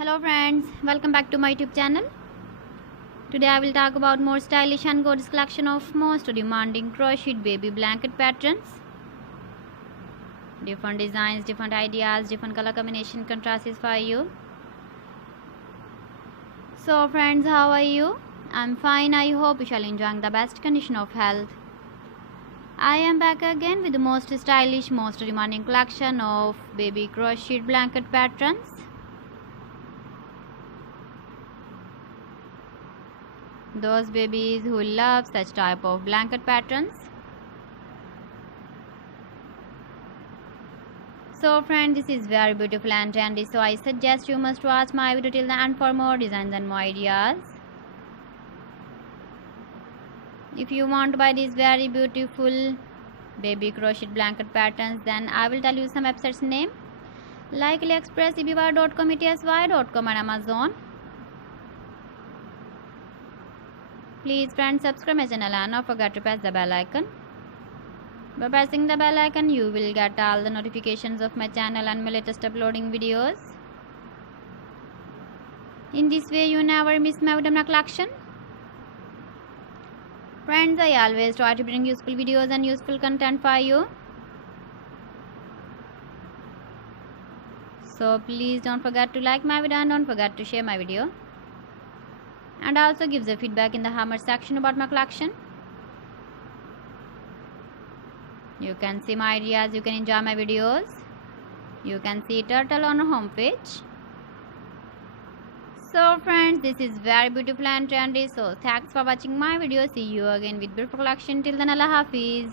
Hello friends, welcome back to my YouTube channel. Today I will talk about more stylish and gorgeous collection of most demanding crocheted baby blanket patterns. Different designs, different ideas, different color combination contrasts for you. So friends, how are you? I'm fine. I hope you shall enjoy the best condition of health. I am back again with the most stylish, most demanding collection of baby crocheted blanket patterns. Those babies who love such type of blanket patterns. So friends, this is very beautiful and trendy, so I suggest you must watch my video till the end for more designs and more ideas. If you want to buy these very beautiful baby crocheted blanket patterns, then I will tell you some websites name like AliExpress, eBay.com, ETSY.com and Amazon. Please friends, subscribe my channel and don't forget to press the bell icon. By pressing the bell icon, you will get all the notifications of my channel and my latest uploading videos. In this way, you never miss my video collection. Friends, I always try to bring useful videos and useful content for you. So please don't forget to like my video and don't forget to share my video. And also give the feedback in the comment section about my collection. You can see my ideas, you can enjoy my videos. You can see turtle on our home page. So friends, this is very beautiful and trendy. So thanks for watching my video. See you again with beautiful collection. Till then, Allah Hafiz.